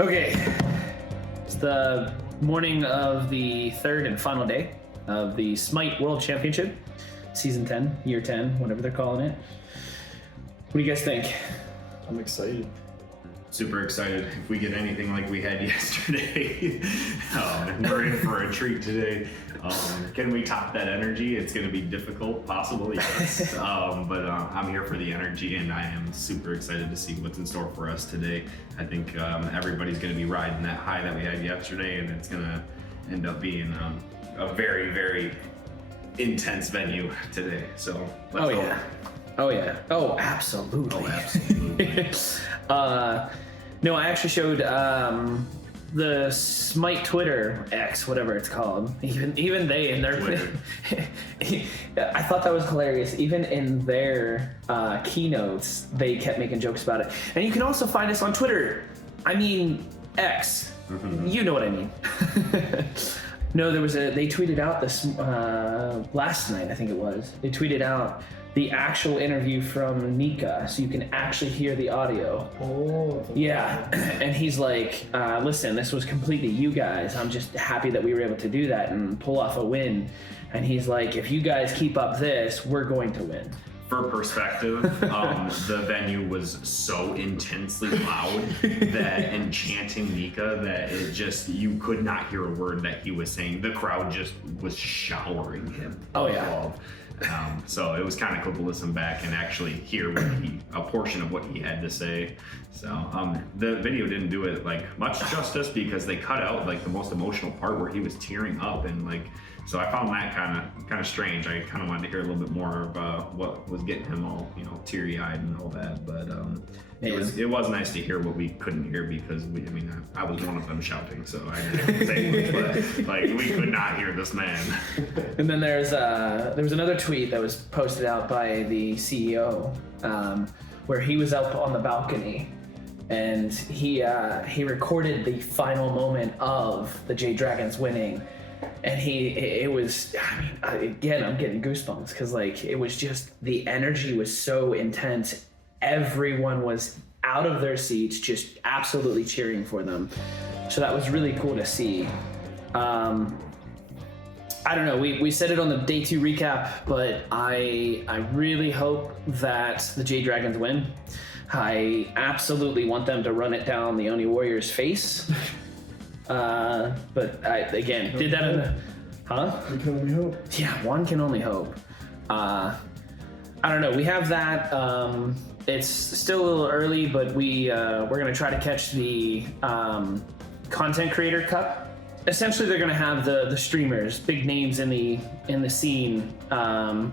Okay, it's the morning of the third and final day of the Smite World Championship, Season 10, Year 10, whatever they're calling it. What do you guys think? I'm excited. Super excited. If we get anything like we had yesterday, we're in for a treat today. Can we top that energy? It's going to be difficult, possibly, yes. But I'm here for the energy, and I am super excited to see what's in store for us today. I think everybody's going to be riding that high that we had yesterday, and it's going to end up being a very, very intense venue today. So let's go. Oh yeah. Oh, absolutely. Oh, absolutely. No, I actually showed the Smite Twitter X, whatever it's called. Even they in their I thought that was hilarious. Even in their keynotes, they kept making jokes about it. And you can also find us on Twitter. I mean, X. Mm-hmm. You know what I mean. No, they tweeted out this last night, I think it was. They tweeted out the actual interview from Nika, so you can actually hear the audio. Oh. Yeah, and he's like, listen, this was completely you guys. I'm just happy that we were able to do that and pull off a win. And he's like, if you guys keep up this, we're going to win. For perspective, the venue was so intensely loud and chanting Nika that it just, you could not hear a word that he was saying. The crowd just was showering him. Oh yeah. Love. So it was kind of cool to listen back and actually hear a portion of what he had to say. So the video didn't do it like much justice because they cut out like the most emotional part where he was tearing up, and like, so I found that kind of strange. I kind of wanted to hear a little bit more of what was getting him all, teary-eyed and all that. But it was nice to hear what we couldn't hear because I was one of them shouting, so I didn't say much. But like, we could not hear this man. And then there was another tweet that was posted out by the CEO where he was up on the balcony. And he recorded the final moment of the Jade Dragons winning. And again, I'm getting goosebumps because like, it was just, the energy was so intense. Everyone was out of their seats, just absolutely cheering for them. So that was really cool to see. I don't know, we said it on the day 2 recap, but I really hope that the Jade Dragons win. I absolutely want them to run it down the Oni Warriors' face. But again, did that in the... Huh? We can only hope. Yeah, one can only hope. I don't know, we have that. It's still a little early, but we're going to try to catch the Content Creator Cup. Essentially, they're going to have the streamers, big names in the scene,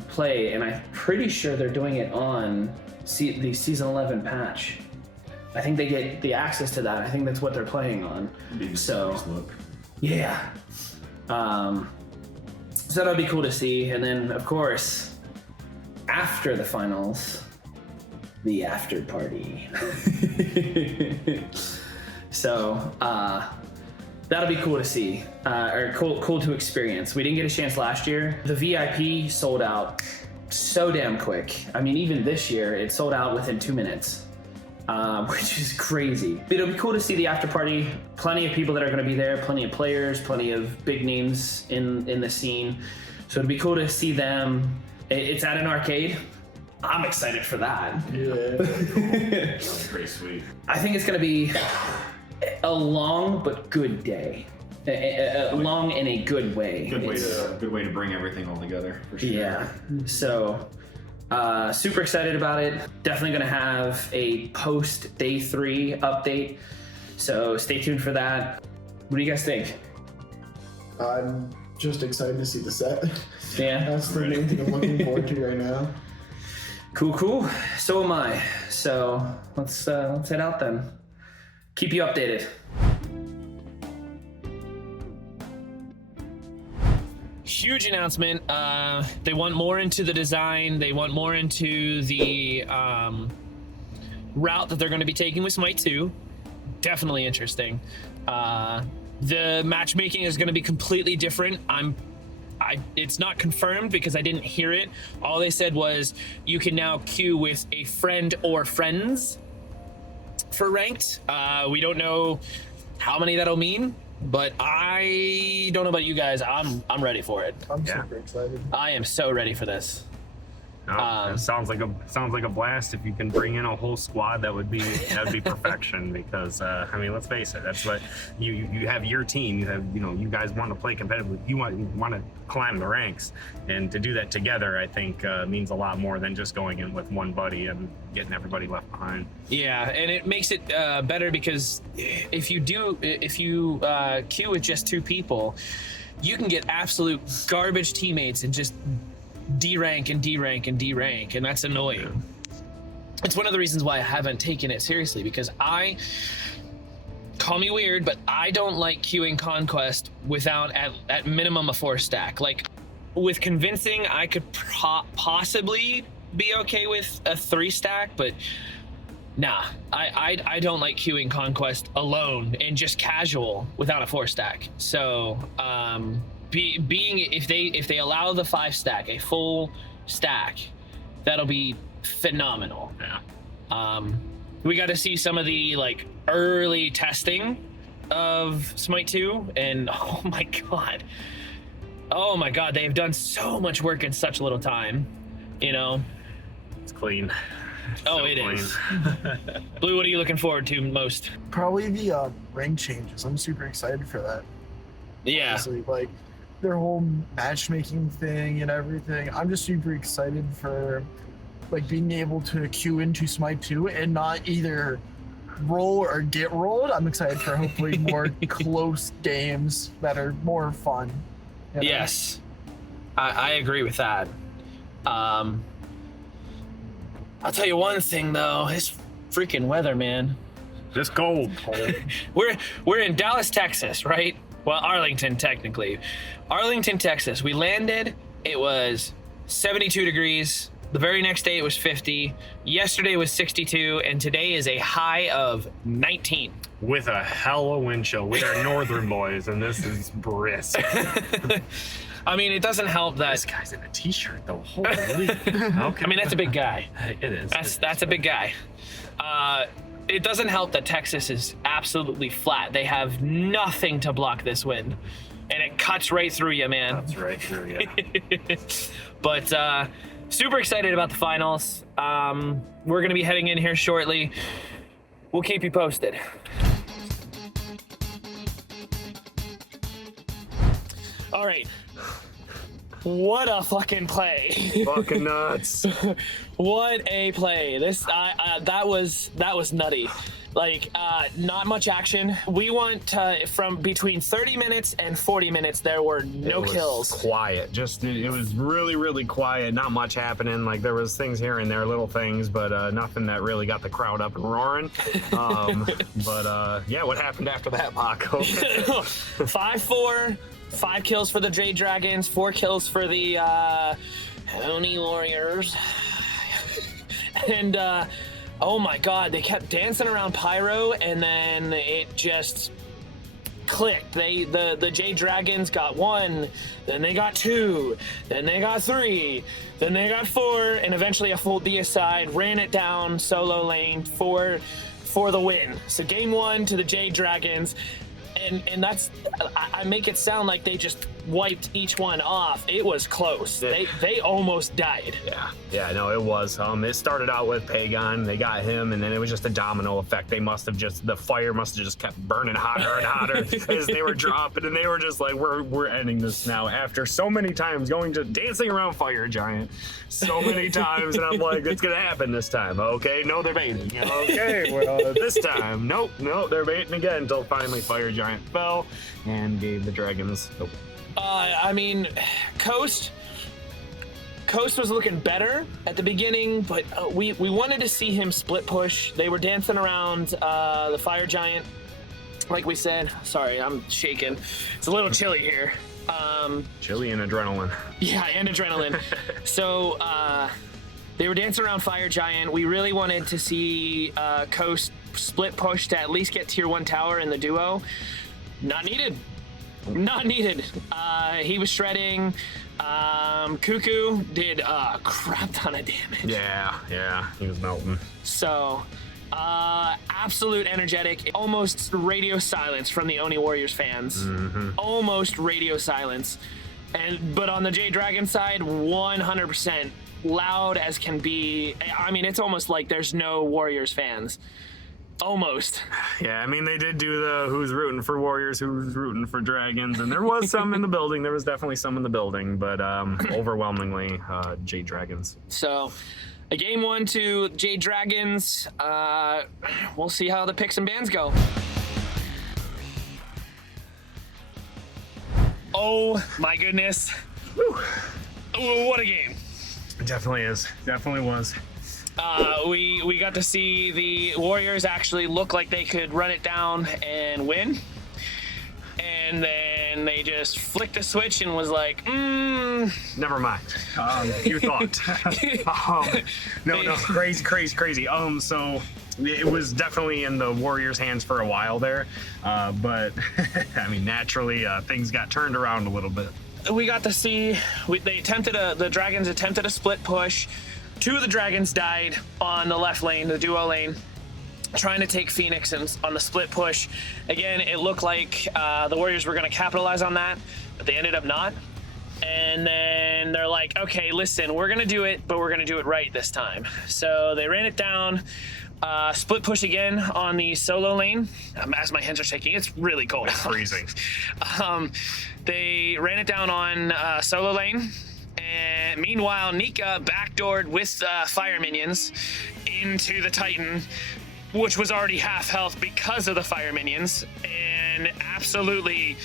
play, and I'm pretty sure they're doing it on the Season 11 patch. I think they get the access to that. I think that's what they're playing on. So, yeah. So that'll be cool to see. And then, of course, after the finals, the after party. So, that'll be cool to see, or cool to experience. We didn't get a chance last year. The VIP sold out so damn quick. I mean, even this year, it sold out within 2 minutes. Which is crazy. It'll be cool to see the after party. Plenty of people that are going to be there, plenty of players, plenty of big names in the scene. So it'll be cool to see them. It's at an arcade. I'm excited for that. Yeah. That's pretty sweet. I think it's going to be a long but good day. Long in a good way. Good way to bring everything all together, for sure. Yeah. So... super excited about it. Definitely going to have a post day 3 update. So stay tuned for that. What do you guys think? I'm just excited to see the set. Yeah. That's the main thing I'm looking forward to right now. Cool. So am I. So let's head out then. Keep you updated. Huge announcement. They want more into the design. They want more into the route that they're going to be taking with Smite 2. Definitely interesting. The matchmaking is going to be completely different. It's not confirmed because I didn't hear it. All they said was you can now queue with a friend or friends for ranked. We don't know how many that'll mean, but I don't know about you guys. I'm ready for it. I'm super excited. I am so ready for this. It sounds like a blast. If you can bring in a whole squad, that'd be perfection. Because I mean, let's face it, that's what you have your team. You have you guys want to play competitively. You want to climb the ranks, and to do that together, I think means a lot more than just going in with one buddy and getting everybody left behind. Yeah, and it makes it better because if you queue with just 2 people, you can get absolute garbage teammates and just D-rank and D-rank and D-rank, and that's annoying. It's one of the reasons why I haven't taken it seriously, because call me weird, but I don't like queuing Conquest without at minimum a 4 stack. Like, with convincing, I could possibly be okay with a 3 stack, but nah, I don't like queuing Conquest alone and just casual without a 4 stack. So if they allow the 5 stack, a full stack, that'll be phenomenal. Yeah. We got to see some of the like early testing of Smite 2, and oh my god, they've done so much work in such little time. It's clean. Oh, it is. Blue, what are you looking forward to most? Probably the rank changes. I'm super excited for that. Yeah. Honestly, like their whole matchmaking thing and everything. I'm just super excited for like being able to queue into Smite 2 and not either roll or get rolled. I'm excited for hopefully more close games that are more fun. Yes, I agree with that. I'll tell you one thing though, it's freaking weather, man. Just cold. We're in Dallas, Texas, right? Well, Arlington, technically. Arlington, Texas. We landed, it was 72 degrees. The very next day it was 50. Yesterday was 62, and today is a high of 19. With a hell of wind chill. We are northern boys, and this is brisk. I mean, it doesn't help that This guy's in a t-shirt, though. Holy. Okay. I mean, that's a big guy. It is. That's a big guy. It doesn't help that Texas is absolutely flat. They have nothing to block this wind, and it cuts right through you, man. That's right through, yeah. But super excited about the finals. We're gonna be heading in here shortly. We'll keep you posted. All right. What a fucking play. Fucking nuts. What a play. That was nutty. Like, not much action. We went from between 30 minutes and 40 minutes, there were no kills. Quiet. It was really, really quiet. Not much happening. Like, there was things here and there, little things, but nothing that really got the crowd up and roaring. Yeah, what happened after that, Paco? 5-4, 5 kills for the Jade Dragons, 4 kills for the Pony Warriors. And oh my god, they kept dancing around Pyro, and then it just clicked. The Jade Dragons got 1, then they got 2, then they got 3, then they got 4, and eventually a full deicide ran it down solo lane for the win. So game 1 to the Jade Dragons. And that's, I make it sound like they just wiped each one off. It was close. They almost died. Yeah, no, it was. It started out with Pagon, they got him, and then it was just a domino effect. The fire must have just kept burning hotter and hotter as they were dropping, and they were just like, we're ending this now after so many times dancing around Fire Giant so many times, and I'm like, it's gonna happen this time. Okay, no, they're baiting. Okay, well, this time, nope, they're baiting again until finally Fire Giant fell and gave the Dragons hope. I mean, Coast was looking better at the beginning, but we wanted to see him split push. They were dancing around the Fire Giant, like we said. Sorry, I'm shaking. It's a little chilly here. Chili and adrenaline. Yeah, and adrenaline. So they were dancing around Fire Giant. We really wanted to see Coast split push to at least get tier 1 tower in the duo. Not needed. He was shredding. Cuckoo did a crap ton of damage. Yeah, he was melting. So Absolute energetic, almost radio silence from the Oni Warriors fans. Almost radio silence. But on the Jade Dragon side, 100% loud as can be. I mean, it's almost like there's no Warriors fans. Almost. Yeah, I mean, they did do the who's rooting for Warriors, who's rooting for Dragons, and there was some in the building. There was definitely some in the building, but overwhelmingly, Jade Dragons. So, a game 1 to Jade Dragons. We'll see how the picks and bans go. Oh my goodness. Whew. Oh, what a game. It definitely is. Definitely was. We got to see the Warriors actually look like they could run it down and win. And then they just flicked the switch and was like, Never mind. You thought. No, crazy. So it was definitely in the Warriors' hands for a while there. But, I mean, naturally, things got turned around a little bit. We got to see, the Dragons attempted a split push. 2 of the Dragons died on the left lane, the duo lane, trying to take Phoenix on the split push. Again, it looked like the Warriors were going to capitalize on that, but they ended up not. And then they're like, okay, listen, we're going to do it, but we're going to do it right this time. So they ran it down, split push again on the solo lane. As my hands are shaking, it's really cold. It's freezing. They ran it down on solo lane. And meanwhile, Nika backdoored with fire minions into the Titan, which was already half health because of the fire minions. And absolutely,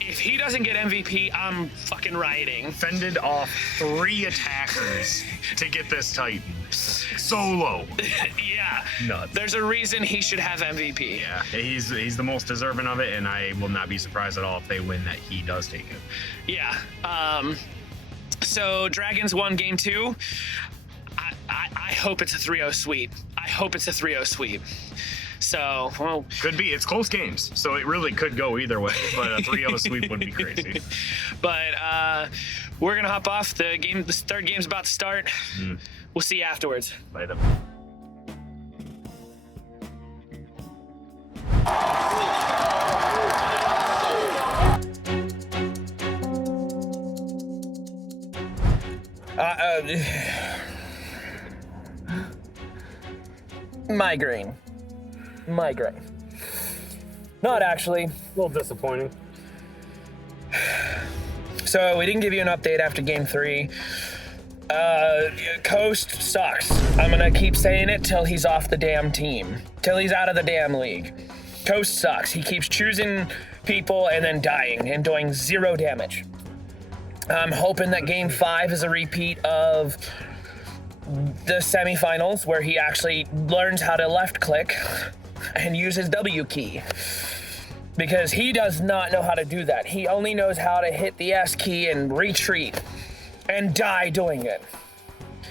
if he doesn't get MVP, I'm fucking rioting. Fended off 3 attackers to get this Titan. Solo. Yeah. Nuts. There's a reason he should have MVP. Yeah, he's the most deserving of it, and I will not be surprised at all if they win that he does take it. Yeah. So Dragons won game 2. I hope it's a 3-0 sweep. I hope it's a 3-0 sweep. So, well, could be. It's close games, so it really could go either way. But a 3-0 sweep would be crazy. But we're gonna hop off. The third game's about to start. We'll see you afterwards. Later. Migraine. Not actually. A little disappointing. So we didn't give you an update after game 3. Coast sucks. I'm gonna keep saying it till he's off the damn team. Till he's out of the damn league. Coast sucks. He keeps choosing people and then dying and doing 0 damage. I'm hoping that game 5 is a repeat of the semifinals where he actually learns how to left click and use his W key. Because he does not know how to do that. He only knows how to hit the S key and retreat and die doing it.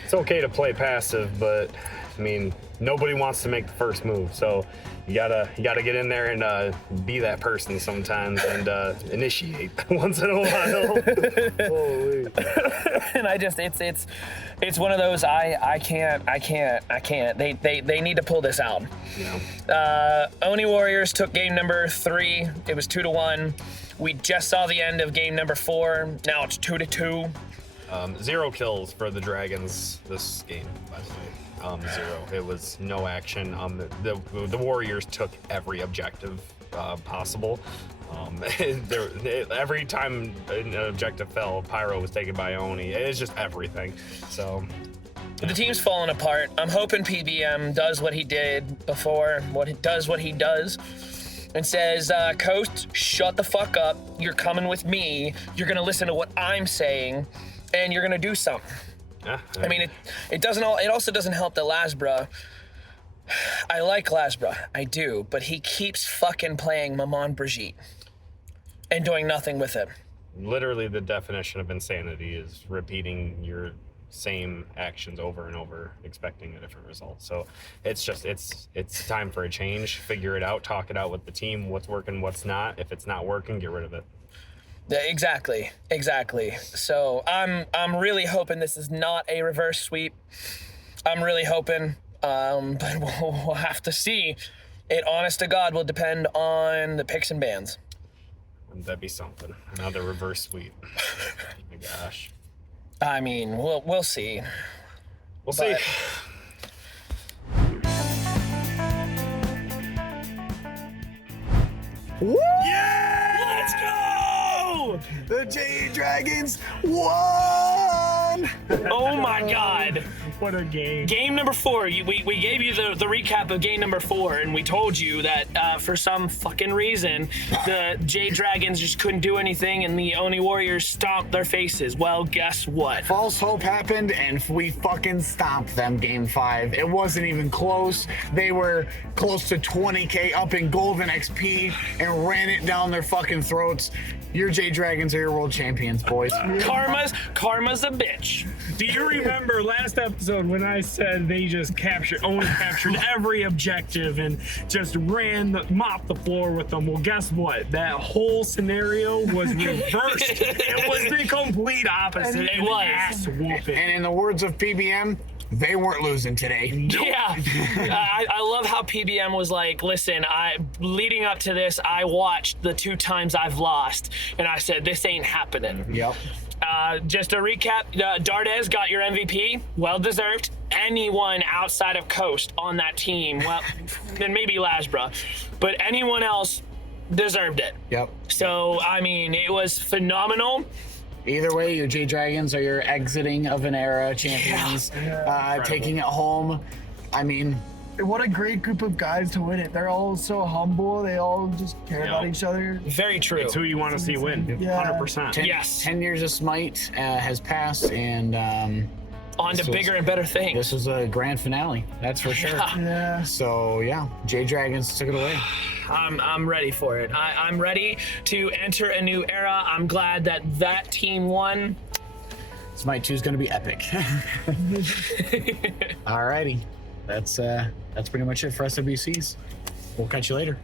It's okay to play passive, but I mean, nobody wants to make the first move, so you gotta get in there and be that person sometimes and initiate once in a while. Holy. And it's one of those I can't. They need to pull this out. Yeah. Oni Warriors took game number 3. It was 2-1. We just saw the end of game number 4. Now it's 2-2. 0 kills for the Dragons this game, by the way. 0. It was no action. The Warriors took every objective possible. Every time an objective fell, Pyro was taken by Oni. It's just everything. So the team's falling apart. I'm hoping PBM does what he did before, what he does, and says, Coast, shut the fuck up. You're coming with me. You're gonna listen to what I'm saying, and you're gonna do something. Yeah, I mean, it also doesn't help that Lasbra. I like Lasbra, I do, but he keeps fucking playing Maman Brigitte and doing nothing with it. Literally, the definition of insanity is repeating your same actions over and over, expecting a different result. So it's time for a change. Figure it out, talk it out with the team. What's working, what's not. If it's not working, get rid of it. Exactly. So I'm really hoping this is not a reverse sweep. I'm really hoping. But we'll have to see. It, honest to God, will depend on the picks and bans. Wouldn't that be something? Another reverse sweep. Oh my gosh. I mean, we'll see. We'll see. Woo! Let's go! The J Dragons won! Oh my God. What a game. Game number 4, we gave you the recap of game number 4, and we told you that for some fucking reason, the J Dragons just couldn't do anything, and the Oni Warriors stomped their faces. Well, guess what? False hope happened, and we fucking stomped them game 5. It wasn't even close. They were close to 20k up in golden XP and ran it down their fucking throats. Your J Dragons are your world champions, boys. Karma's a bitch. Do you remember last episode when I said they just only captured every objective and just mopped the floor with them? Well, guess what? That whole scenario was reversed. It was the complete opposite. It was. Ass whooping. And in the words of PBM, they weren't losing today. Yeah, I love how PBM was like, listen, leading up to this, I watched the 2 times I've lost, and I said, this ain't happening. Yep. Just a recap, Dardez got your MVP, well deserved. Anyone outside of Coast on that team, well, then maybe Lasbra, but anyone else deserved it. Yep. So, I mean, it was phenomenal. Either way, your J Dragons are your exiting of an era champions, taking it home. I mean, What a great group of guys to win it. They're all so humble. They all just care about each other. Very true. It's who you want to see win. Yeah. 100%. Yes. 10 years of Smite has passed, and On to bigger and better things. this was a grand finale. That's for sure. Yeah. So yeah, J Dragons took it away. I'm ready for it. I'm ready to enter a new era. I'm glad that team won. Smite 2 is going to be epic. Alrighty, that's pretty much it for SWCs. We'll catch you later.